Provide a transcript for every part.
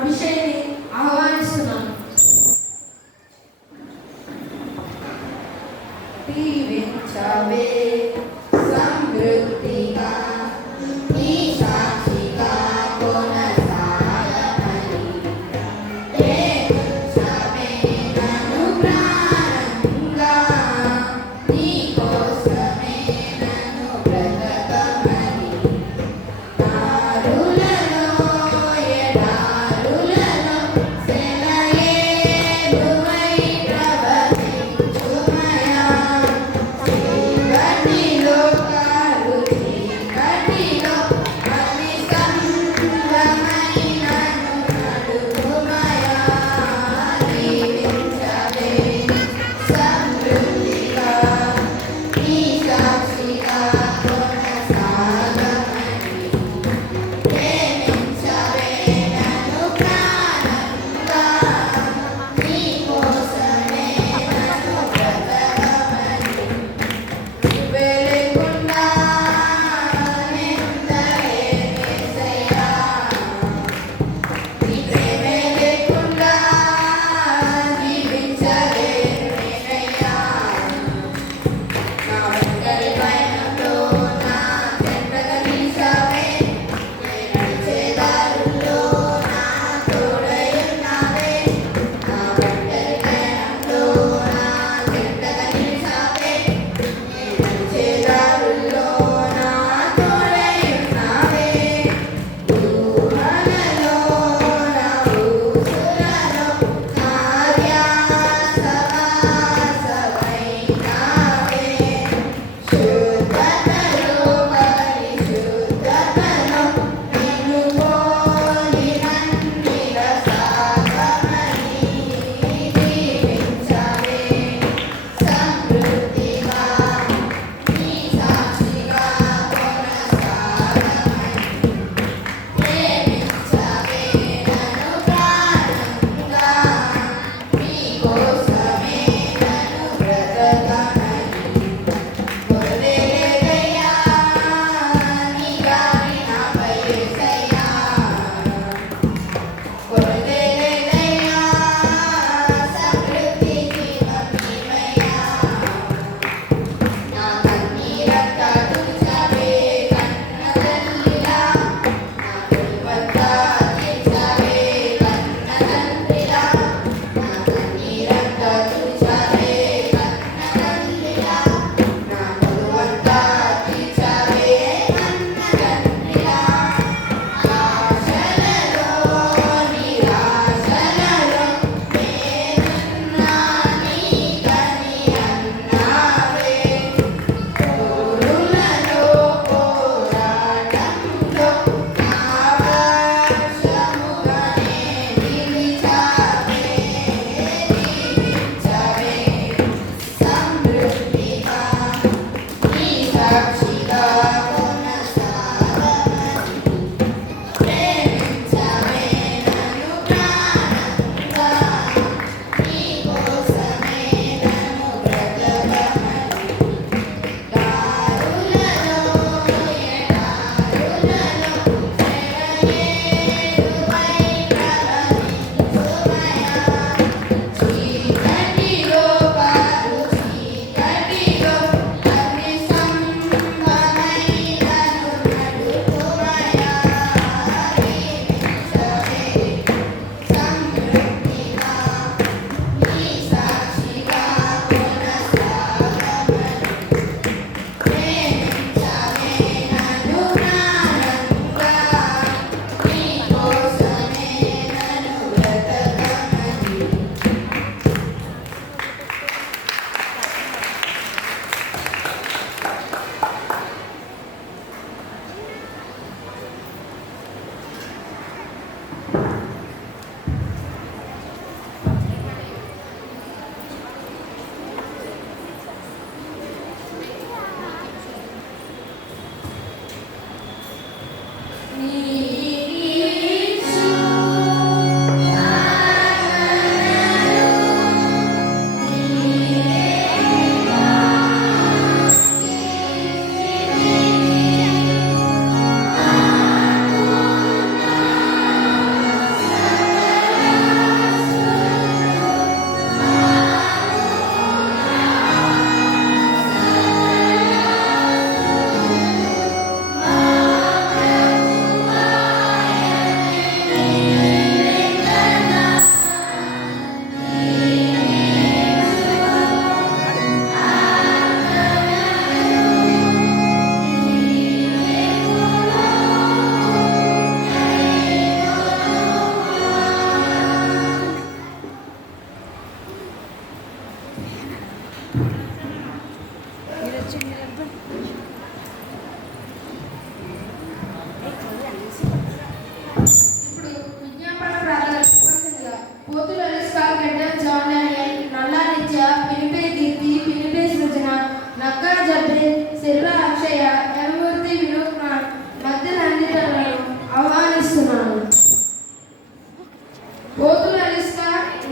అభిషేక్ని ఆహ్వానిస్తున్నాను. దీవించవే సమృద్ధిగా నీ సాక్షిగా కొనసాగమని ప్రేమించవే నన్ను ప్రాణంగా నీ కోసమే నన్ను బ్రతకమని దారులలో ఎడారులలో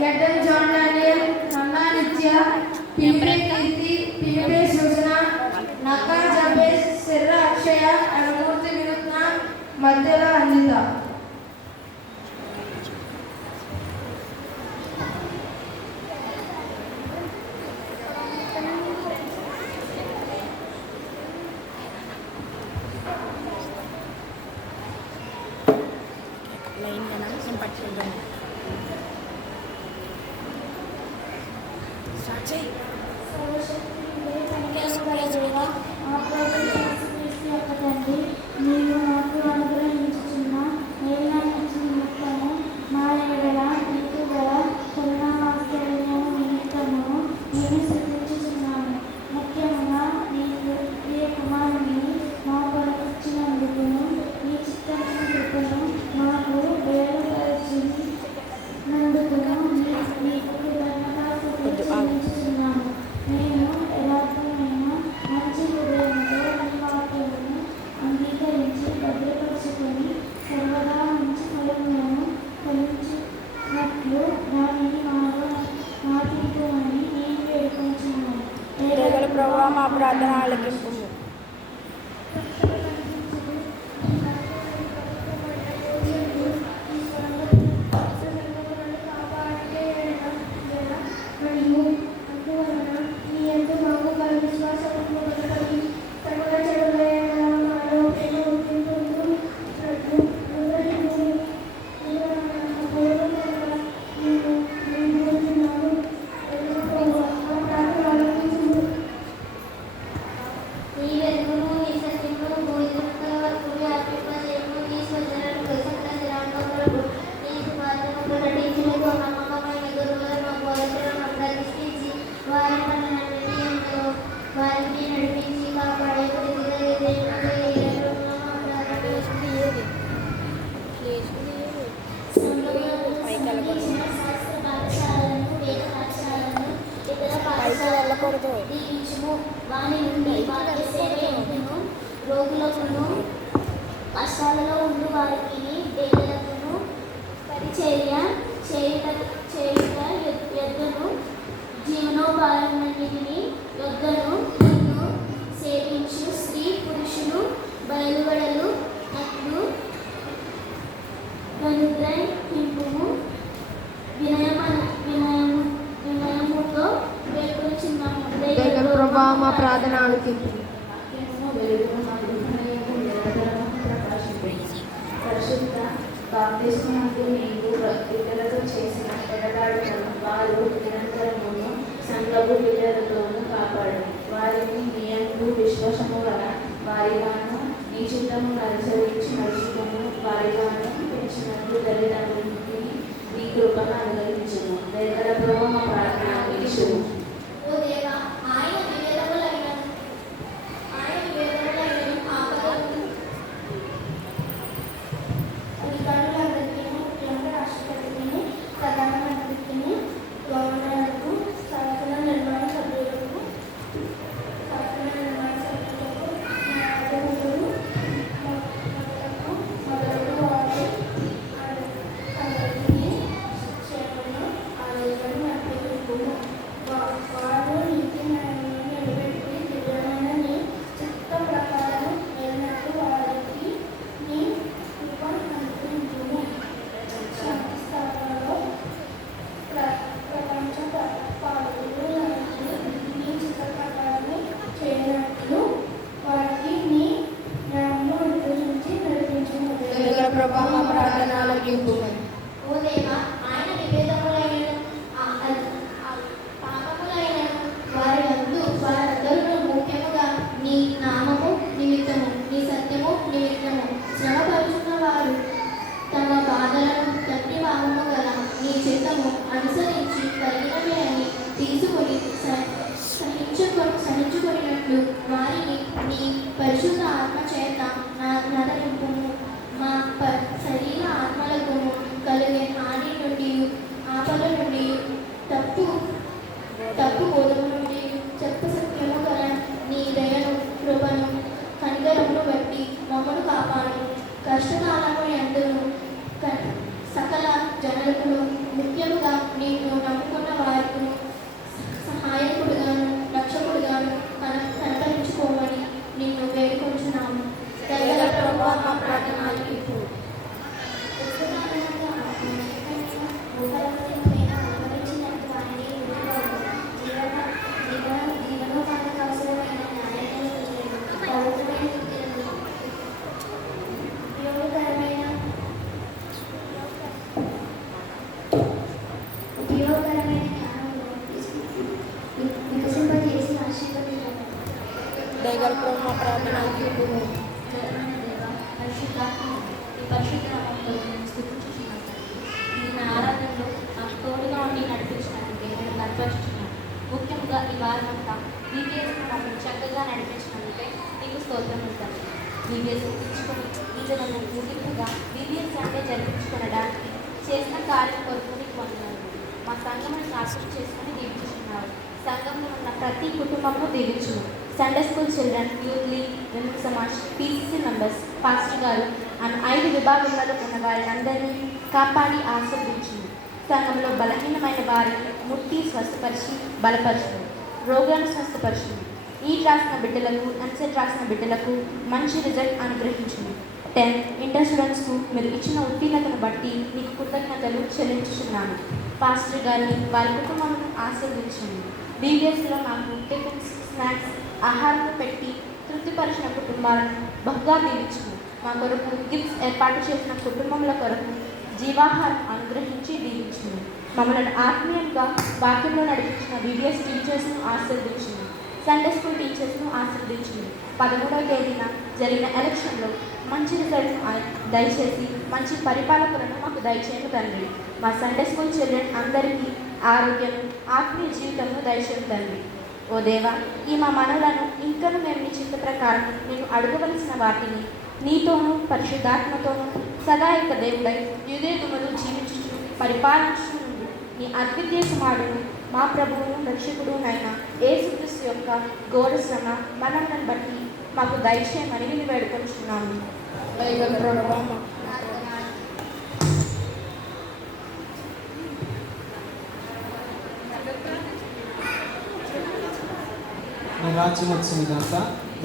గడ్డం జాన్ డానియల్, నన్నా నిత్య, పినిపే కీర్తి, పినిపే సూచన, నక్కా జబేజ్, సిర్ర అక్షయ, అనమూర్తి వినూత్న, మధ్యల అంజిత. నీవు నాకు అనుగ్రహించుచున్న మా ఎడల నీకు గల కరుణావాత్సల్యము నిమిత్తము నేను స్తుతించుచున్నాను. ముఖ్యముగా నీవు ప్రియ కుమారుని మా కొరకు ఇచ్చినందుకును నీ చిత్తమును కృపను మాకు బయలుపరచినందుకును నీకు ధన్యవాదాలు చెల్లించుచున్నాము. నేను యథార్థమైన మంచి హృదయంతో నీ వాక్యమును అంగీకరించి భద్రపరుచుకొని సర్వదా మంచి ఫలములను ఫలించినట్లు దానిని మాలో నాటింపుమని నేను వేడుకొంచున్నాను. దయగల ప్రభువా, మా ప్రార్థన ఆలకింపుము. వారిని నడిపించి కాపాడే వాని నుండి వాక్య సేవ ఎంపును రోగులకును కష్టాలలో ఉండు వారికి పేదలకును పరిచర్య చేయుట యొద్దను జీవనోపాయములన్నిటిని యొద్దను నిన్ను సేవించు స్త్రీ పురుషులు బయలువడలు అట్లు అనుగ్రహింపుము. వినయముతో వేడుకొనుచున్నాము. దయగల ప్రభువా, మా ప్రార్థన ఆలకింపు. పరిశుద్ధ బాప్తిస్మకు నీవు ఇతరులతో చేసిన ఎడబాటులను వారు నిరంతరమును సంఘపు పిల్లలతోనూ కాపాడు. వారిని నీ యందు విశ్వాసము గల వారిగాను నీ చిత్తము అనుసరించి నడుచుకుని వారిగాను పెంచినట్లు తల్లిదండ్రులకి నీ కృపను అనుగ్రహించును. దయగల ప్రభువా, మా ప్రార్థన ఆలకించుము. ప్రధానమంత్రికి గవర్నర్కు శాసన నిర్మాణ సభ్యులకు న్యాయాధిపతులు మొదలగు వారి అందరికీ క్షేమను ఆరోగ్యాన్ని అప్పగింపుము. పరిచర్యకులను ముఖ్యంగా నిన్ను నమ్ముకున్న వారికి సహాయకుడుగాను రక్షకుడుగాను కనపరించుకోమని నిన్ను వేడుకొంచున్నాము. దయగల ప్రభువా మా ప్రార్థన ఆలకింపు. దయగల ప్రభు మా ప్రార్థన ఆలకింపు. ఆరాధనలో నాకు తోడుగా ఉండి నడిపించినందుకే నేను కనపరుచుతున్నాను. ముఖ్యంగా ఈ వారమంతా బీబీఎస్ మమ్మల్ని చక్కగా నడిపించినందుకే నీకు స్తోత్రం ఉంటాను. బీబీఎస్ ఇచ్చుకొని ఈజలను ముగింపుగా బీబీఎస్ అంటే జరిపించుకోవడానికి చేసిన కార్యం కొరకు నీకు వందనాలు. మా సంఘమును నాశనం చేసుకుని దీవించుకున్నారు. సంఘంలో ఉన్న ప్రతి కుటుంబము దీవించును. Sunday school children, youth league, women Samaj, PCC members, pastor గారు అండ్ 5 విభాగంలో ఉన్న వారిని కాపాడి ఆశీర్వదించింది. సంఘంలో బలహీనమైన వారిని ముట్టి స్వస్థపరిచి బలపరచును. రోగులను స్వస్థపరచును. ఈట్ రాసిన బిడ్డలకు, ఎన్సెట్ రాసిన బిడ్డలకు మంచి రిజల్ట్ అనుగ్రహించును. 10th ఇంటర్ స్టూడెంట్స్కు మీరు ఇచ్చిన ఉత్తీర్ణతను బట్టి నీకు కృతజ్ఞతలు చెల్లించుచున్నాను. పాస్టర్ గారిని వారి కుటుంబాలను ఆశీర్వదించండి. బీబీఎస్లో నాకు టిఫిన్స్, స్నాక్స్, ఆహారం పెట్టి తృప్తిపరిచిన కుటుంబాలను బహుగా దీవించును. మా కొరకు గిఫ్ట్స్ ఏర్పాటు చేసిన కుటుంబముల కొరకు జీవాహారం అనుగ్రహించి దీవించును. మమ్మల్ని ఆత్మీయంగా వాక్యంలో నడిపించిన బీబీఎస్ టీచర్స్ను ఆశీర్వదించును. సండే స్కూల్ టీచర్స్ను ఆశీర్వదించును. 13వ తేదీన జరిగిన ఎలక్షన్లో మంచి రిజల్ట్ను దయచేసి మంచి పరిపాలకులను మాకు దయచేయము తండ్రి. మా సండే స్కూల్ చిల్డ్రన్ అందరికీ ఆరోగ్యం, ఆత్మీయ జీవితంను దయచేయము తండ్రి. ఓ దేవా, ఈ మా మనలను ఇంకను మేము నీ చిత్త ప్రకారం నేను అడగవలసిన వాటిని నీతోనూ పరిశుద్ధాత్మతోనూ సదా యొక్క దేవుడై యుగయుగములు జీవించుచు పరిపాలించు నీ అద్వితీయ కుమారుడు మా ప్రభువును రక్షకుడునైన యేసుక్రీస్తు యొక్క ఘోర శ్రమ మరణాలను బట్టి మాకు దయచేయమని నేను వేడుకొంచున్నాము. దయగల ప్రభువా మా నీ రాజ్యం వచ్చింది కనుక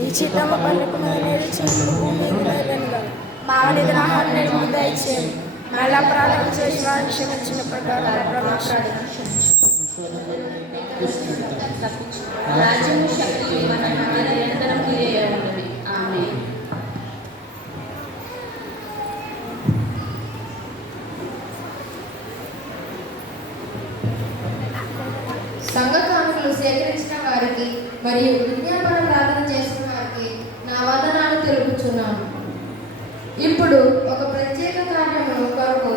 ఈ చిత్తము పలుకున్న నిరీక్షించు భూమి మీద నెరవేరునుగా. మా నిధుల ఆహారం నేడు మాకు దయచేయండి. మళ్ళీ అపరాధం చేసి వారిని క్షమించిన ప్రకారం రాజ్యము శక్తి మహిమ నిరంతరం నీదే ఉన్నది. ఆమేన్. సంఘ కానుకలు సేకరించిన వారికి మరియు విజ్ఞాపన ప్రార్థన చేసిన వారికి నా వందనాలు తెలుపుచున్నాను. ఇప్పుడు ఒక ప్రత్యేక కార్యము కొరకు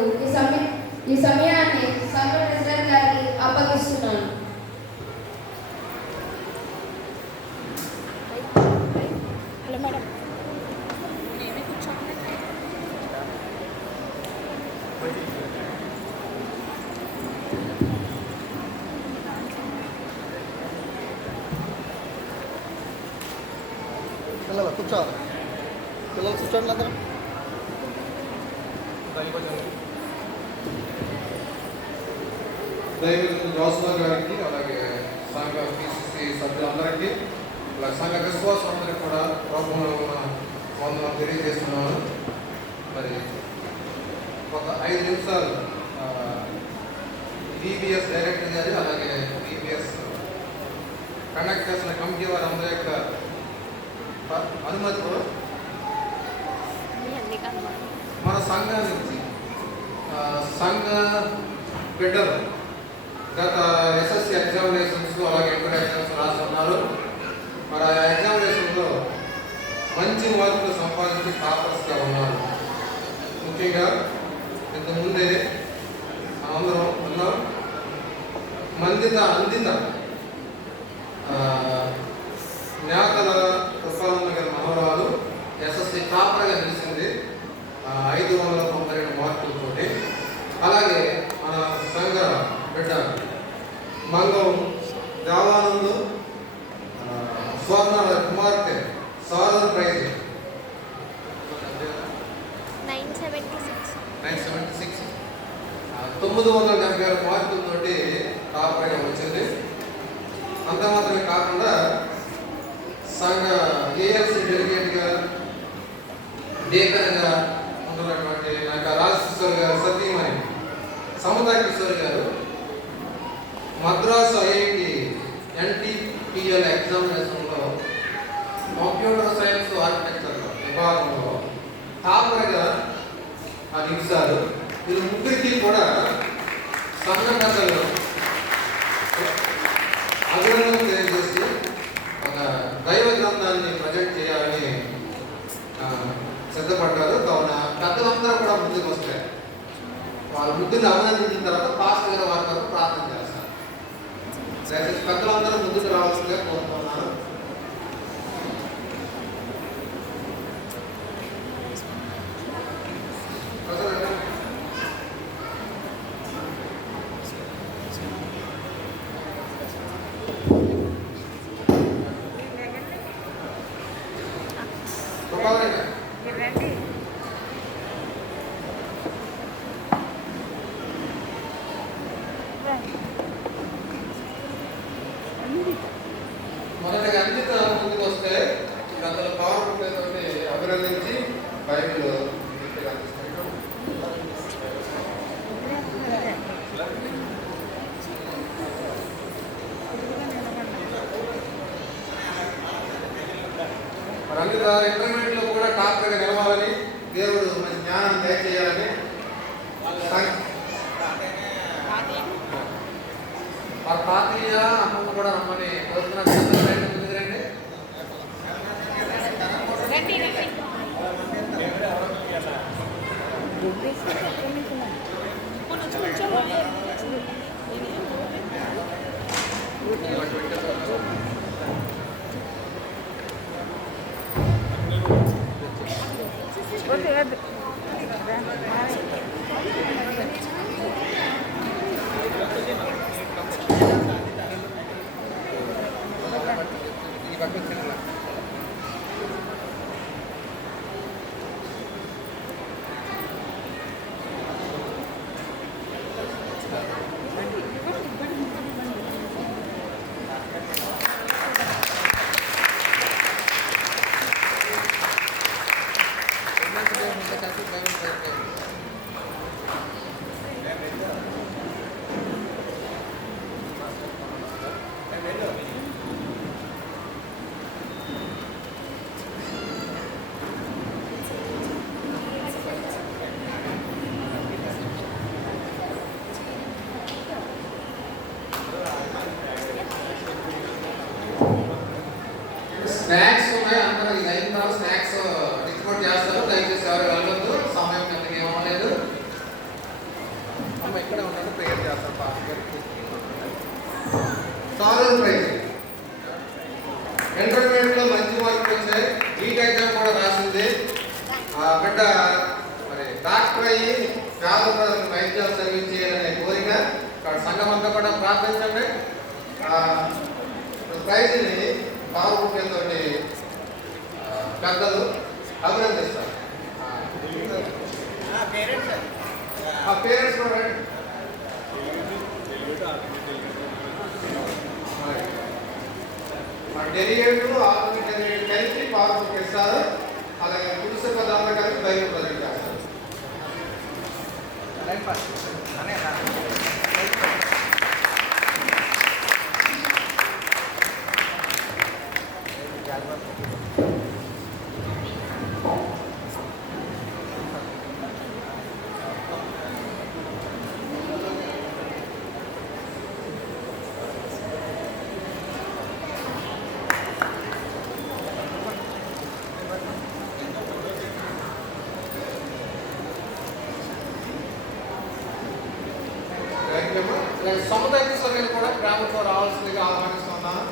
ఈ సమయాన్ని సంఘ ప్రెసిడెంట్ గారికి అప్పగిస్తున్నాను. Hello madam. పిల్లలు కూర్చోవాలి. పిల్లలు కూర్చోండి అందరం. దైవజనుడు జోసఫ్ గారికి, అలాగే సంఘ పీసీసీ సభ్యులందరికీ, అలాగే సంఘ విశ్వాసులందరికీ కూడా ప్రభువులో ఉన్న వందనాలు తెలియజేస్తున్నాను. మరి ఒక 5 నిమిషాలు బీబీఎస్ డైరెక్టర్ గారి, అలాగే బీబీఎస్ కండక్ట్ చేసిన కమిటీ వారి అందరి యొక్క అనుమతితో మన సంఘానికి సంఘ బిడ్డలు గత ఎస్ఎస్సి ఎగ్జామినేషన్స్ అలాగే ఇంటర్ ఎగ్జామ్స్ రాస్తున్నారు. మరి ఆ ఎగ్జామినేషన్లో మంచి మార్కులు సంపాదించి టాపర్స్గా ఉన్నారు. ముఖ్యంగా ఇంతకుముందే అందరం ఉన్నాం. అందిత జ్ఞాతల కృపాలమ్మ గారి మనవరాలు ఎస్ఎస్సి టాపర్గా నిలిచింది 592 మార్కులతో. అలాగే మన సంఘ బిడ్డ మంగం దేవానందు స్వర్ణ కుమార్తె సారథ ప్రైజ్ 976 9 976 మార్కులతోటి టాపర్గా వచ్చింది. అంత మాత్రమే కాకుండా సంఘ ఏఎల్సీ డెలిగేట్గా డేకన్గా ఉన్నటువంటి రాజకిషోర్ గారు, సతీమణి సమతా కిషోర్ గారు మద్రాసు ఐఐటి NTPL ఎగ్జామినేషన్లో కంప్యూటర్ సైన్స్ ఆర్కిటెక్చర్ విభాగంలో టాపర్గా నిలిచారు. వీళ్ళు ముగ్గురికి కూడా సంఘ పెద్దలు అభినందనలు తెలియజేసి ఒక దైవ గ్రంథాన్ని ప్రజెంట్ చేయాలని సిద్ధపడ్డారు. కావున పెద్దలందరూ కూడా ముందుకు వస్తాయి. వాళ్ళ ముగ్గురిని అభినందించిన తర్వాత పాస్టర్ గారు వారి వరకు ప్రార్థన చేస్తారు. దయచేసి పెద్దలందరూ ముందుకు రావాల్సిందిగా కోరుతున్నాను. మొదటగా అంకిత ముందుకు వస్తే గతంలో పవర్ తోటి అభినందించి బైబిల్ మరి అంకిత ఇంటర్మీడియట్లో కూడా టాపర్గా నిలవాలని, దేవుడు మంచి జ్ఞానాన్ని దయచేయాలని ఆ తాతయ్య అమ్మమ్మ కూడా రమ్మని కోరుతున్నాను. ముందుకు రండి. స్నాక్స్ ఉన్నాయి. అందరూ ఇది అయిన తర్వాత స్నాక్స్ డిస్ట్రిబ్యూట్ చేస్తారు. దయచేసి ఎవరు వెళ్ళొద్దు. సమయం కిందకి ఏమలేదు. అమ్మ ఇక్కడే ఉన్నాడు, ప్రేయర్ చేస్తారు. సారల్ ప్రైజ్ ఇంటర్మీడియట్లో మంచి మార్కులు వచ్చాయి. నీట్ ఎగ్జామ్ కూడా రాసింది. ఆ బిడ్డ మరి డాక్టర్ అయ్యి పేద ప్రజలకు వైద్యాలు సర్వించేయాలనే కోరిక. సంఘం అంతా కూడా ప్రార్థించండి. ప్రైజ్ని పావుతో పెద్దలు అభినందిస్తారు. పేరెంట్స్ కూడా డెలిగేట్లు ఆర్గనైజ్ డెలిగేట్ కలిపి పావుకు ఇస్తారు. అలాగే పురుష పదార్థాలు కలిపి బయట బదిలీ చేస్తారు. సముదాయ సభ్యులు కూడా గ్రామంతో రావాల్సిందిగా ఆహ్వానిస్తున్నాను.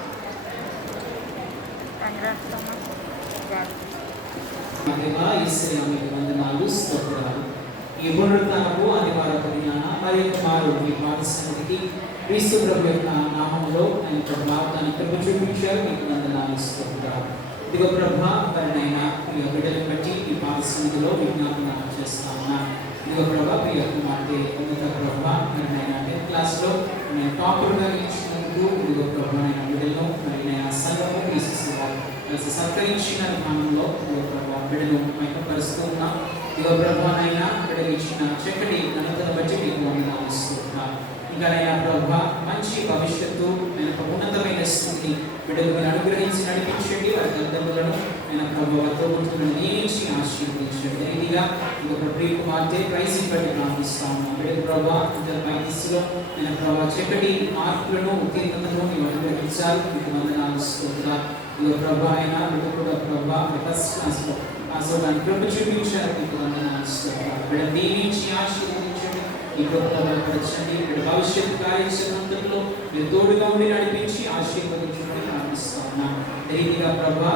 వందనాలు, స్తోత్రాలు. ఈ పునరుత్థానపు అనివార్య జ్ఞాన మరి కుమారు మీ పాదసన్నిధికి క్రీస్తు ప్రభు యొక్క నామంలో ఆయన ప్రభా తన కృప చూపించారు. మీకు వందనాలు, స్తోత్రాలు. ఇదిగో ప్రభా వారినైనా మీ బిడ్డలను బట్టి ఈ పాదసన్నిధిలో విజ్ఞాపన చేస్తా ఉన్నాను. ఇదిగో ప్రభా ప్రియ కుమార్తె ఉన్నత ప్రభా మరి నేను 10th క్లాస్లో నేను టాపర్గా నిలిచినందుకు ఇదిగో ప్రభా నేను బిడ్డలను మరి నేను సంఘము PCC వారు కలిసి సత్కరించిన విధానంలో ఇదిగో ప్రభా బిడ్డను మైకపరుస్తూ ఉన్నా. ఇదిగో ప్రభా నైనా బిడ్డలు ఇచ్చిన చక్కటి ఘనతను బట్టి మీకు వందనాలు ఇస్తున్నాను. ఇంకా నైనా ప్రభా మంచి భవిష్యత్తు నేను ఉన్నతమైన స్థితి బిడ్డలు మీరు అనుగ్రహించి నడిపించండి. వారి తల్లిదండ్రులను నేను ప్రభావతో నియమించి ఆశీర్వదించండి. ఇదిగా ఇంకొక ప్రియ కుమార్తె ప్రైజ్ని బట్టి ప్రార్థిస్తా ఉన్నాను. బిడ్డలు ప్రభా ఇద్దరు బైక్స్లో నేను ప్రభా చక్కటి మార్పులను ఉత్తీర్ణతను మీరు అనుగ్రహించాలి. మీకు వందనాలు ఇస్తున్నా. ఇదిగో ప్రభా అయినా బిడ్డ కూడా ప్రభా ఫస్ట్ క్లాస్లో దాన్ని కృప చూపించారు. మీకు వందనాలు ఇస్తున్నా. బిడ్డ దీవించి ఆశీర్వదించండి. ఈ కృపపరచండి. ఇక్కడ భవిష్యత్తు కార్యక్రమంలో మీరు తోడుగా ఉండి నడిపించి ఆశీర్వదించమని ప్రార్థిస్తా ఉన్నాం. రీతిగా ప్రభా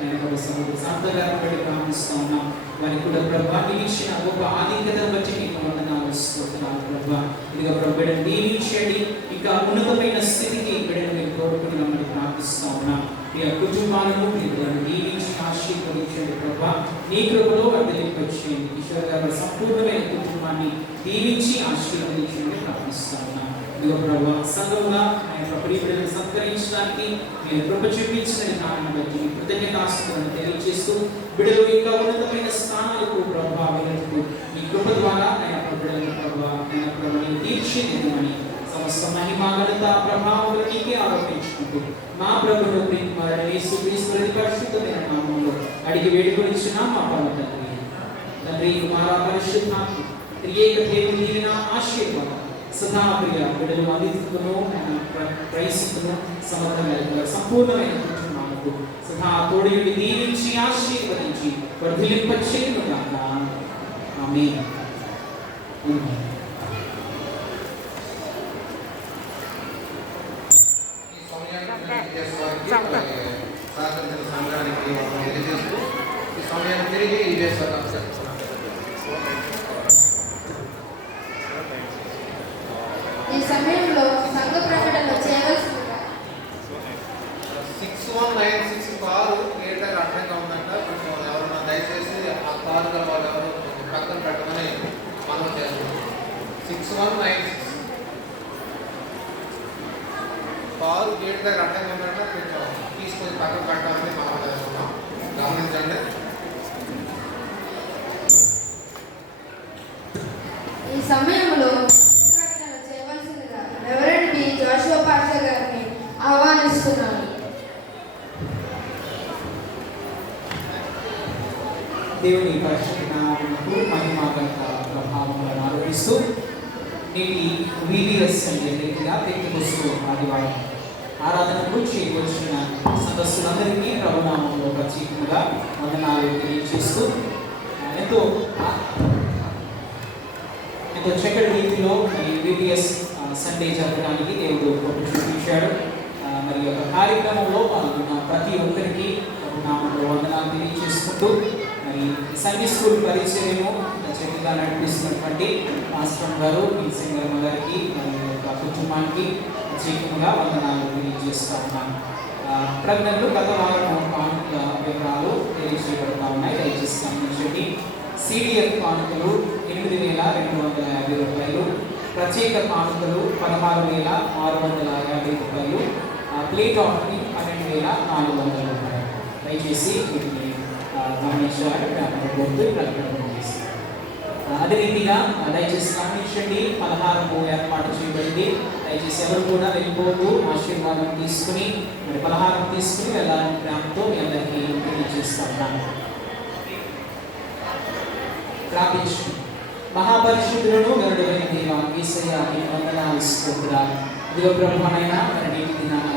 నేను సంతగారిని బట్టి ప్రార్థిస్తా ఉన్నాం. వారికి కూడా ప్రభా ఇచ్చిన గొప్ప ఆధిక్యతను బట్టి మీకు వందనాలు ఇస్తున్నాను. ప్రభా ఇదిగా బిడ్డను దీవించండి. ఇంకా ఉన్నతమైన స్థితికి బిడ్డను మీరు తోడుకుని రమ్మని ప్రార్థిస్తా ఉన్నాం. మీ కుటుంబాలను మీరు దీవించి ఆశీర్వదించండి. ప్రభా నీ కృపలో వర్ధలింపచేయండి. కిషోర్ గారి సంపూర్ణమైన కుటుంబాన్ని దీవించి ఆశీర్వదించండి ప్రార్థిస్తా ఉన్నాం. ఇదిగో ప్రభా సంఘంగా ఆయన ప్రియబిడ్డలను సత్కరించడానికి మీరు కృప చూపించిన విధానాన్ని బట్టి కృతజ్ఞతాస్తులను తెలియజేస్తూ బిడ్డలు ఇంకా ఉన్నతమైన స్థానాలకు ప్రభా వెళ్ళకు ఈ కృప ద్వారా ఆయన బిడ్డలను ప్రభా ఆయన ప్రభుని తీర్చిదిద్దమని సమస్త మహిమాగలత ప్రభావం నీకే ఆరోపించుకుంటూ మా ప్రభువు ప్రియకుమారుడైన యేసుక్రీస్తు పరిశుద్ధమైన నామములో అడిగి వేడుకొనిచున్నాం మా పరమ తండ్రి కుమార పరిశుద్ధాత్మ త్రియేక దేవుని దీవెన ఆశీర్వాదం సదా ప్రియ బిడ్డలు అందిస్తును క్రైస్తును సమర్థమైన సంపూర్ణమైన కుటుంబాలకు సదా తోడియుడి దీవించి ఆశీర్వదించి వర్ధిలింపచేయును గాక. ఆమేన్. సంఘానికి తెలియజేస్తూ ఈ సమయాన్ని తిరిగి ఈ చేస్తాను. ఈ సమయంలో సంఘ ప్రకటన చేయవలసిందిగా 6196 కారు క్రియేటర్ అడ్డంగా ఉందంట. కొంచెం ఎవరన్నా దయచేసి ఆ కారు గల వాళ్ళు ఎవరు పక్కన పెట్టమని మనం చేస్తున్నాం. 6196 కారు గేట్ దగ్గర అడ్డంగా ఉందంట. కొంచెం తీసుకొని పక్కన పెట్టాలని మనం చేస్తున్నాం. గమనించండి. ఈ సమయంలో ప్రకటన చేయవలసిందిగా రెవరెండ్ బి జోషువా పాస్టర్ గారిని ఆహ్వానిస్తున్నాను. దేవుని పరిశుద్ధ నామమునకు మహిమ ఘనత ప్రభావములను ఆరోపిస్తూ నేటి VBS అంటే రీతిగా పెంటెకొస్తు ఆదివారం ఆరాధనకు చేయవలసిన సదస్సులందరికీ ప్రభునామంలో ప్రత్యేకంగా వందనాలు తెలియజేస్తూ ఎంతో చక్కటి రీతిలో ఈ VBS సండే జరగడానికి దేవుడు కృప చూపించాడు. మరి యొక్క కార్యక్రమంలో పాల్గొన్న ప్రతి ఒక్కరికి ప్రభునామంలో వందనాలు తెలియజేసుకుంటూ మరి సండే స్కూల్ పరిచయము చక్కగా నడిపిస్తున్నటువంటి మాస్టర్ గారు సింగరమ్మ గారికి మరి యొక్క కుటుంబానికి ప్రత్యేకంగా వందనాలు తెలియజేస్తూ ఉన్నాను. ప్రజ్ఞలు గత వారం కానుకల వివరాలు తెలియజేయబడతా ఉన్నాయి. దయచేసి గమనించండి. CDF కానుకలు 8,250 రూపాయలు, ప్రత్యేక కానుకలు 16,650 రూపాయలు, ప్లేట్ ఆఫరింగ్ 12,400 రూపాయలు. దయచేసి వీటిని గమనించాలి. ప్రకటన చేసి అదే రీతిగా దయచేసి గమనించండి. పలహారము ఏర్పాటు చేయబడింది. దయచేసి ఎవరు కూడా వెళ్ళిపోతూ ఆశీర్వాదం తీసుకుని మరి పలహారం తీసుకుని వెళ్ళాలని ప్రేమతో మీ అందరికీ తెలియజేస్తున్నాను. ప్రార్థించు. మహాపరిశుద్ధులను గరుడైన దేవా యేసయ్య నీకు వందనాలు స్తోత్రాలు. ఇదిగో ప్రభువైనా మరి నేటి దినాన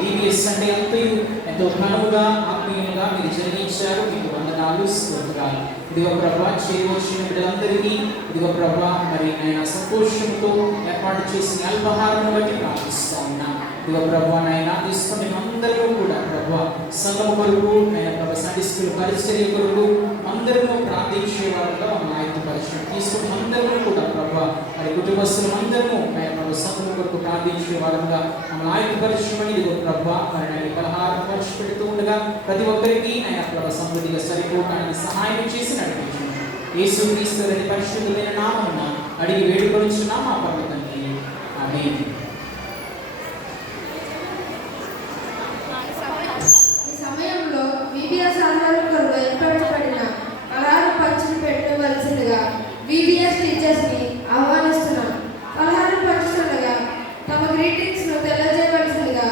VBS సండే అంతయు ఎంతో ఘనముగా ఆత్మీయంగా మీరు జరిగించారు. మీకు వందనాలు స్తోత్రాలు. ఇదిగో ప్రభా చేయవలసిన బిడ్డలందరికీ ఇదిగో ప్రభా మరి ఆయన సంతోషంతో ఏర్పాటు చేసిన అల్పహారం బట్టి ప్రార్థిస్తా ఉన్నాం. ఇదిగో ప్రభా నాయన తీసుకుని అందరూ కూడా ప్రభా సంఘం కొరకు ప్రభా సండే స్కూల్ పరిచర్య కొరకు అందరూ ప్రార్థించేవారుగా మమ్మల్ని ఆయుధపరచడం తీసుకుని అందరూ కూడా ప్రభా మరి కుటుంబస్తులు అందరూ ప్రభా సంఘం కొరకు ప్రార్థించేవారుగా మమ్మల్ని ఆయుధపరచమని ఇదిగో ప్రభా మరి నేను పలహారం పంచిపెడుతూ ఉండగా ప్రతి ఒక్కరికి ఆయన ప్రభా సమృద్ధిగా సరిపోవడానికి సహాయం చేసి నడిపించండి. యేసుక్రీస్తు వారి పరిశుద్ధమైన నామమున అడిగి వేడుకొనుచున్నాం మా పరమ తండ్రి. ఆమేన్. ఈ సమయంలో VBS ఆందోళనకులు ఏర్పరచబడిన పలహారు పంచులు పెట్టవలసిందిగా VBS టీచర్స్ని ఆహ్వానిస్తున్నాం. పలహారు పంచుతుండగా తమ గ్రీటింగ్స్ను తెలియజేయవలసిందిగా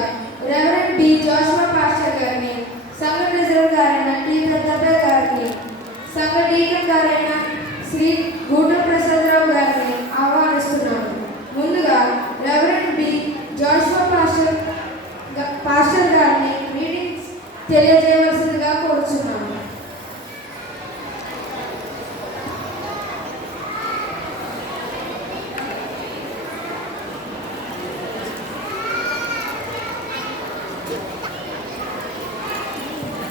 రెవరెండ్ బి జోషువా పాస్టర్ గారిని, సంఘ ట్రెజరర్ గారైన టి పెద్దబ్బాయి గారిని, సంఘ డీకన్ గారైన శ్రీ గూడెం ప్రసాదరావు గారిని ఆహ్వానిస్తున్నాము. ముందుగా రెవరెండ్ బి జోషువా పాస్టర్ గారిని గ్రీటింగ్స్ తెలియజేయవలసిందిగా కోరుచున్నాము.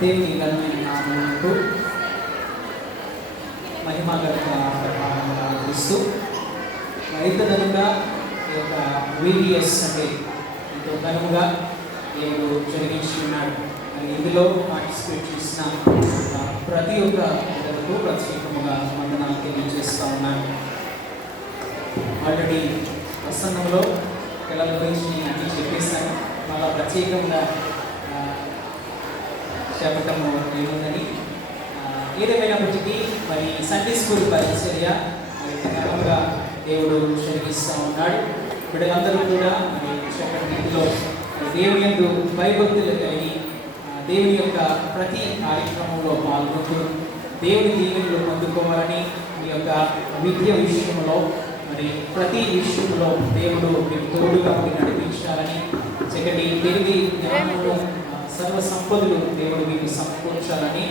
దేవుని ఘనమైన నామమునకు మహిమగత ఇస్తూ రైతదనంగా ఈ యొక్క VBS అంటే ఎంతో ఘనముగా దేవుడు జరిగించి ఉన్నాడు. ఇందులో పార్టిసిపేట్ చేసిన ప్రతి ఒక్క పిల్లలకు ప్రత్యేకముగా వందనాలు తెలియజేస్తూ ఉన్నాను. ఆల్రెడీ ప్రసంగంలో పిల్లల గురించి నేను అన్నీ చెప్పేశాను. మళ్ళా ప్రత్యేకంగా చెప్పటము ఏముందని ఏదేమైనప్పటికీ మరి సండే స్కూల్ పరిచర్య మరి ఘనంగా దేవుడు జరిగిస్తూ ఉన్నాడు. బిడ్డలందరూ కూడా మరి చక్కటి రీతిలో దేవుని యందు భయభక్తులు కలిగి దేవుని యొక్క ప్రతి కార్యక్రమంలో పాల్గొంటూ దేవుని దీవెనలు పొందుకోవాలని మీ యొక్క విద్య విషయంలో మరి ప్రతి విషయంలో దేవుడు మీకు తోడుగా నడిపించాలని చక్కటి తెలివి జ్ఞానము సర్వ సంపదలు దేవుడు మీకు సమకూర్చాలని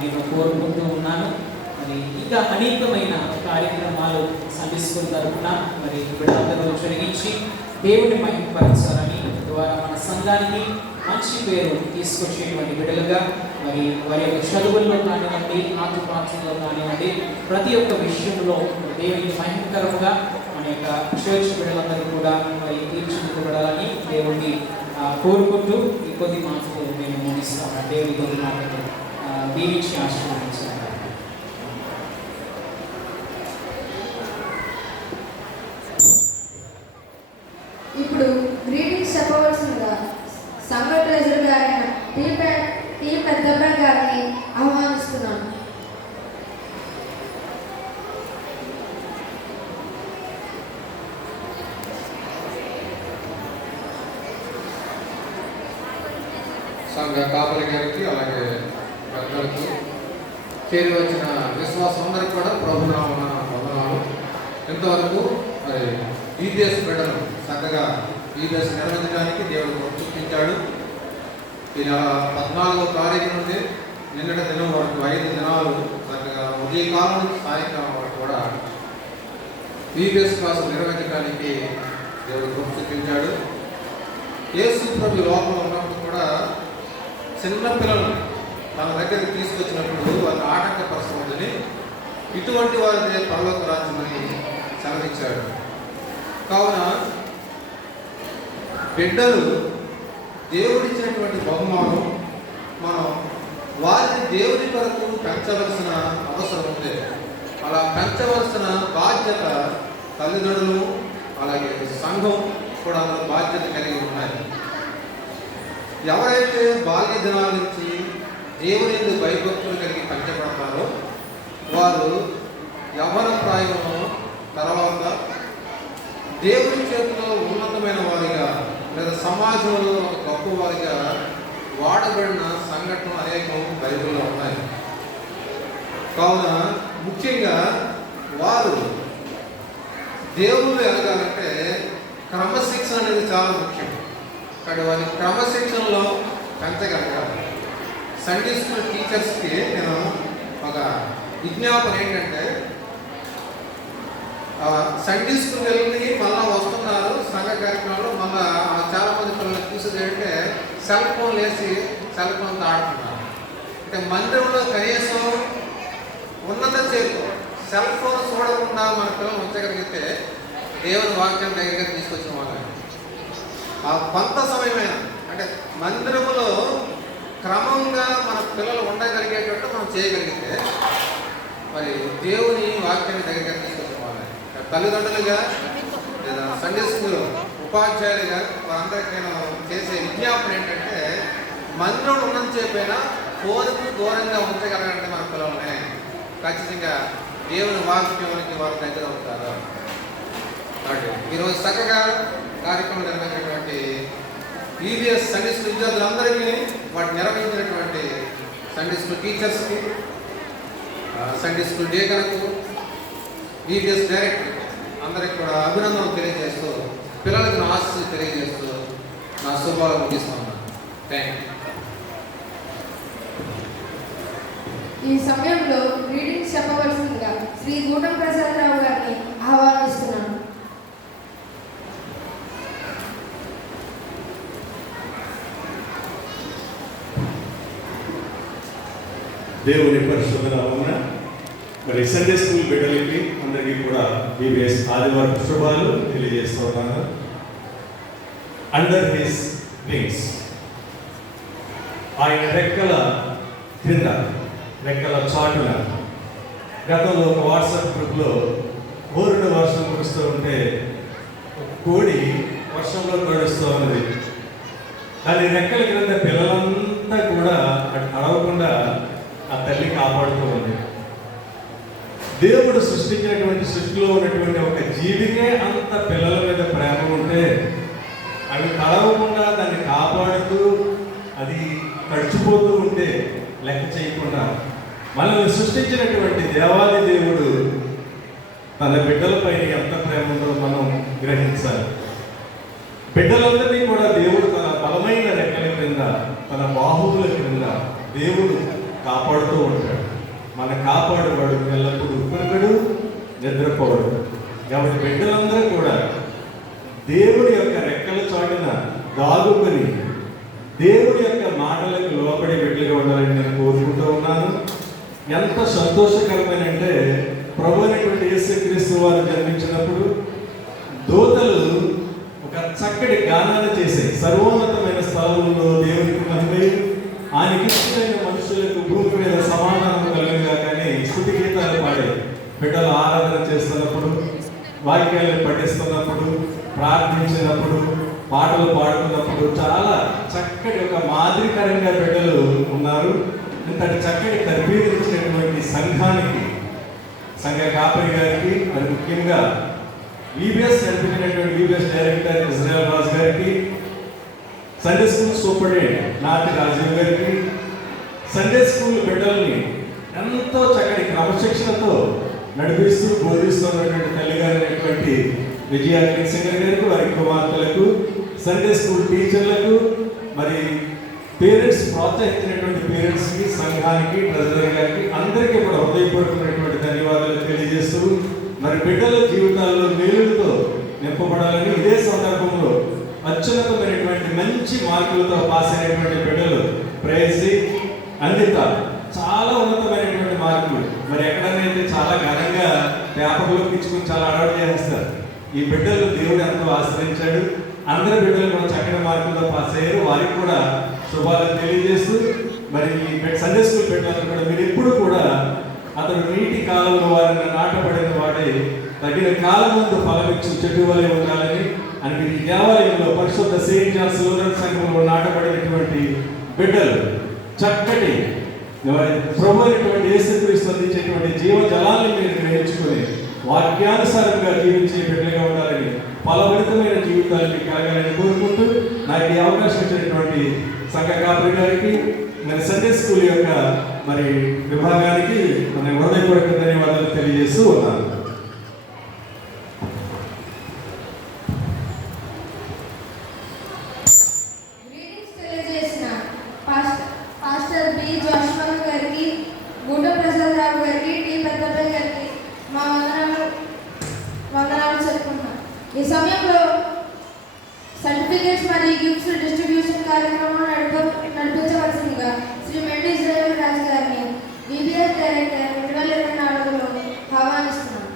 నేను కోరుకుంటూ ఉన్నాను. మరి ఇంకా అనేకమైన కార్యక్రమాలు సండే స్కూల్ తరఫున మరి బిడ్డలందరూ జరిగించి దేవుని మహిమపరచాలని ద్వారా మన సంఘానికి మంచి పేరు తీసుకొచ్చేటువంటి బిడ్డలుగా మరి వారి యొక్క చదువుల్లో కానివ్వండి, ఆత్మపాత్రలో కానివ్వండి, ప్రతి ఒక్క విషయంలో దేవునికి మహిమకరముగా మన యొక్క చర్చ్ బిడ్డలందరూ కూడా మరి తీర్చిదిద్దబడాలని దేవుణ్ణి కోరుకుంటూ ఈ కొద్ది మాటలు నేను ముగిస్తాను. దేవుని కొద్ది మాటలు దీవించి ఆశీర్వదించాను. ఇప్పుడు గ్రీటింగ్స్ చెప్పవలసిందిగా సంఘ ట్రెజరర్ గారైన టి పెద్దబ్బాయి గారిని ఆహ్వానిస్తున్నాను. సంఘ కాపరి గారికి అలాగే పెద్దలకు చేరి వచ్చిన విశ్వాసం అందరికీ కూడా ప్రభునామమున వందనాలు. ఇంతవరకు మరి VBS బిడ్డలు చక్కగా VBS నిర్వహించడానికి దేవుడు చూపించాడు. ఈ నెల 14వ తారీఖు నుండి నిన్నటి దినం వరకు 5 దినాలు చక్కగా ఉదయకాలం నుంచి సాయంకాలం వరకు కూడా VBS క్లాసులు నిర్వహించడానికి దేవుడు చూపించాడు. యేసు ప్రభు లోకంలో ఉన్నప్పుడు కూడా చిన్న పిల్లలు తన దగ్గరికి తీసుకొచ్చినప్పుడు వారిని ఆటంకపరచవద్దని ఇటువంటి వారిదే పరలోక రాజ్యమని సెలవిచ్చాడు. కావున బిడ్డలు దేవుడిచ్చినటువంటి బహుమానం మనం వారిని దేవుని కొరకు పెంచవలసిన అవసరం ఉంది. అలా పెంచవలసిన బాధ్యత తల్లిదండ్రులు అలాగే సంఘం కూడా అందులో బాధ్యత కలిగి ఉన్నాయి. ఎవరైతే బాల్య దినాల నుంచి దేవుని యందు భయభక్తులు కలిగి పెంచబడతారో వారు యవ్వన ప్రాయంలో తర్వాత దేవుని చేతిలో ఉన్నతమైన వారిగా లేదా సమాజంలో గొప్ప వారిగా వాడబడిన సంఘటనలు అనేకం బైబిల్లో ఉన్నాయి. కావున ముఖ్యంగా వారు దేవుళ్ళు ఎదగాలంటే క్రమశిక్షణ అనేది చాలా ముఖ్యం. కానీ వారి క్రమశిక్షణలో పెంచగలగాలి. సండే స్కూల్ టీచర్స్కి నేను ఒక విజ్ఞాపన ఏంటంటే సండే స్కూల్ వెళ్ళి మళ్ళీ వస్తున్నారు సంఘ కార్యక్రమంలో మళ్ళీ చాలామంది పిల్లలు చూసేది అంటే సెల్ ఫోన్ వేసి సెల్ ఫోన్తో ఆడుతున్నారు. అంటే మందిరంలో కనీసం ఉన్నత చేస్తూ సెల్ ఫోన్ చూడకుండా మన పిల్లలు ఉంచగలిగితే దేవుని వాక్యం దగ్గర తీసుకొచ్చిన వాళ్ళు ఆ కొంత సమయమైన అంటే మందిరములో క్రమంగా మన పిల్లలు ఉండగలిగేటట్టు మనం చేయగలిగితే మరి దేవుని వాక్యాన్ని దగ్గరికి తీసుకొచ్చుకోవాలి. తల్లిదండ్రులుగా లేదా సండే స్కూల్ ఉపాధ్యాయులుగా వారందరికీ నేను చేసే విజ్ఞాపన ఏంటంటే, మందిరంలో ఉన్నంత చెప్పైనా ఫోన్కు దూరంగా ఉంచగలగంటే మన పిల్లల్ని ఖచ్చితంగా దేవుని వాక్యానికి వారు దగ్గర అవుతారు. ఈరోజు చక్కగా కార్యక్రమం నిర్వహించినటువంటి ఈవీఎస్ సండే స్కూల్ విద్యార్థులందరికీ, వాటిని నిర్వహించినటువంటి సండే స్కూల్ టీచర్స్కి, సండే స్కూల్ డేకర్కు, ఈవీఎస్ డైరెక్టర్ అందరికి కూడా అభినందనలు తెలియజేస్తూ, పిల్లలకు నా ఆశీస్సులు తెలియజేస్తూ నా శుభాలు ముగిస్తున్నాను. Thank you. ఈ సమయంలో గ్రీటింగ్స్ చెప్పవలసిందిగా శ్రీ గూటం ప్రసాదరావు గారిని ఆహ్వానిస్తున్నాను. దేవుని పరిశుద్ధ నామమున మరి సండే స్కూల్ బిడ్డలకి అందరికీ కూడా ఈవీఎస్ ఆదివారం శుభాలు తెలియజేస్తున్నాను. అండర్ హిస్ వింగ్స్, ఆయన రెక్కల క్రింద, రెక్కల చాటున. గతంలో ఒక వాట్సాప్ గ్రూప్లో కోరుడు వర్షం కురుస్తూ ఉంటే కోడి వర్షంలో నడుస్తూ ఉన్నది. దాని రెక్కల క్రింద పిల్లలంతా కూడా అడవకుండా ఆ తల్లి కాపాడుతూ ఉంది. దేవుడు సృష్టించినటువంటి సృష్టిలో ఉన్నటువంటి ఒక జీవికే అంత పిల్లల మీద ప్రేమ ఉంటే, అవి తడవకుండా దాన్ని కాపాడుతూ అది తడిచిపోతూ ఉంటే లెక్క చేయకుండా మనల్ని సృష్టించినటువంటి దేవాది దేవుడు తన బిడ్డలపై ఎంత ప్రేమ ఉందో మనం గ్రహించాలి. బిడ్డలందరినీ కూడా దేవుడు తన బలమైన రెక్కల క్రింద, తన బాహువుల క్రింద దేవుడు కాపాడుతూ ఉంటాడు. మన కాపాడువాడు ఎల్లప్పుడూ ఉప్పరగడు, నిద్రపోవడు. కాబట్టి బిడ్డలందరూ కూడా దేవుడి యొక్క రెక్కల చాటున దాగుకొని దేవుడి యొక్క మాటలకు లోబడి బిడ్డలుగా ఉండాలని నేను కోరుకుంటూ ఉన్నాను. ఎంత సంతోషకరమైన అంటే, ప్రభు అయినటువంటి యేసుక్రీస్తు వారు జన్మించినప్పుడు దూతలు ఒక చక్కటి గానాన్ని చేశాయి. సర్వోన్నతమైన స్థలంలో దేవునికి మహిమయు, ఆయనకి ఇష్టమైన మనుషులకు భూమి మీద సమాధానం కలిగిగా కానీ స్తుతి గీతాలు పాడే బిడ్డలు ఆరాధన చేస్తున్నప్పుడు, వాక్యాలను పఠిస్తున్నప్పుడు, ప్రార్థించినప్పుడు, పాటలు పాడుతున్నప్పుడు చాలా చక్కటి ఒక మాదిరికరంగా బిడ్డలు ఉన్నారు. ఇంతటి చక్కటి తర్బీదించినటువంటి సంఘానికి, సంఘ కాపరి గారికి, మరి ముఖ్యంగా ఈవీఎస్ నడిపించినటువంటి ఈవీఎస్ డైరెక్టర్ ఇజ్రాయల్ రాజు గారికి, సండే స్కూల్ సూపరింటెండెంట్ నాటి రాజీవ్ గారికి, సండే స్కూల్ బిడ్డల్ని ఎంతో చక్కటి క్రమశిక్షణతో నడిపిస్తూ బోధిస్తున్నటువంటి తల్లిగారైనటువంటి విజయ కింగ్సింగర్ గారికి, వారి కుమార్తెలకు, సండే స్కూల్ టీచర్లకు, మరి పేరెంట్స్ ప్రోత్సహించినటువంటి పేరెంట్స్కి, సంఘానికి, ట్రెజరర్ గారికి అందరికీ కూడా హృదయపూర్వకమైనటువంటి ధన్యవాదాలు తెలియజేస్తూ, మరి బిడ్డల జీవితాల్లో మేలులతో నింపబడాలని ఇదే సందర్భంలో అత్యున్నతమైనటువంటి మంచి మార్కులతో పాస్ అయినటువంటి బిడ్డలు ప్రేయసి, అందిత చాలా ఉన్నతమైనటువంటి మార్కులు. మరి ఎక్కడైతే చాలా ఘనంగా పేపర్లో ఇచ్చుకుని చాలా అడవాటు చేస్తారు. ఈ బిడ్డలు దేవుడు ఎంతో ఆశ్రయించాడు. అందరి బిడ్డలు కూడా చక్కని మార్కులతో పాస్ అయ్యారు. వారికి కూడా శుభాలు తెలియజేస్తూ, మరి సండే స్కూల్ బిడ్డలు కూడా మీరు ఎప్పుడు కూడా అతను నీటి కాలంలో వారిని నాటబడిన వాడే తగిన కాలం ముందు ఫలమిచ్చు చెట్టు వలె ఉండాలని అని ఈ దేవాలయంలో పరిశుద్ధ సెయింట్ జాన్స్ లూథరన్ సంఘంలో నాటబడినటువంటి బిడ్డలు చక్కటి ప్రభు అయినటువంటి యేసుక్రీస్తు అందించేటువంటి జీవజలాన్ని మీరు గ్రహించుకొని వాక్యానుసారంగా జీవించే బిడ్డలుగా ఉండాలని, ఫలభరితమైన జీవితాలు మీకు కలగాలని కోరుకుంటూ, నాకు ఈ అవకాశం ఇచ్చినటువంటి సంఘ కాపరి గారికి, మరి సండే స్కూల్ యొక్క మరి విభాగానికి మన హృదయపూర్వక ధన్యవాదాలు తెలియజేస్తూ ఉన్నాను. పాస్టర్ బి జోష్మన్ గారికి, గూటం ప్రసాదరావు గారికి, టి పెద్దపల్లి గారికి మా వందనాలు చెప్పుకుంటున్నాం. ఈ సమయంలో సర్టిఫికేట్స్ మరియు గిఫ్ట్స్ డిస్ట్రిబ్యూషన్ కార్యక్రమం నడిపించవలసిందిగా శ్రీ మెండి ఇజ్రాయల్ రాజు గారిని ఈవీఎస్ డైరెక్టర్ 2024లో ఆహ్వానిస్తున్నాం.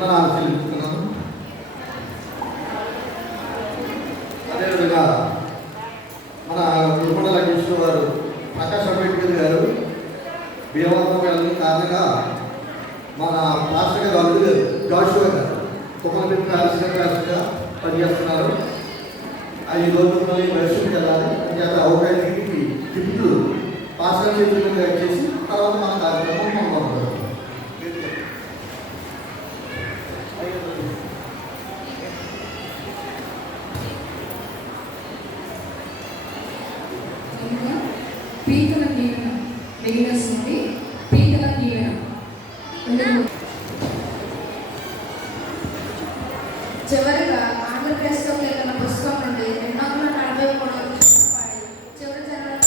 వందనాలు చెల్లిస్తున్నాను. అదేవిధంగా మన తిరుమల కృష్ణ వారు ప్రకాష్ అంబేద్కర్ గారు భీమవరం వెళ్ళిన కారణంగా మన రాష్ట్ర గారు అల్లుడు గారు జాషువా గారు కుమ్మలపల్లి ప్యాలెస్గా పనిచేస్తున్నారు. ఈ రోజు మళ్ళీ పరిస్థితికి వెళ్ళాలి అని అవకాశానికి గిఫ్ట్లు పాస్టర్ చేతులుగా చేసి తర్వాత మన కార్యక్రమం మొదలు పీతల దీవెన రెగ్యులర్స్ నుండి పీతల దీవెన. చివరిగా ఆంధ్రప్రదేశ్లో కలిగిన పుస్తకం నుండి 243 చివరి చరణం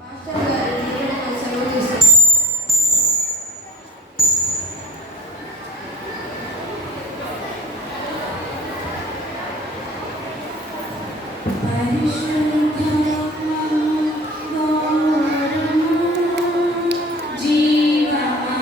మాస్టర్ గారి దీవెనకు సెలవు చేశారు. జీవమా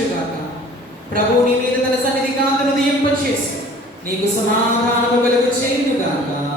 కరుణించుగాక. ప్రభువు నీ మీద తన సన్నిధి కాంతును దింపచేసి నీకు సమాధానము కలుగు చేయుగాక.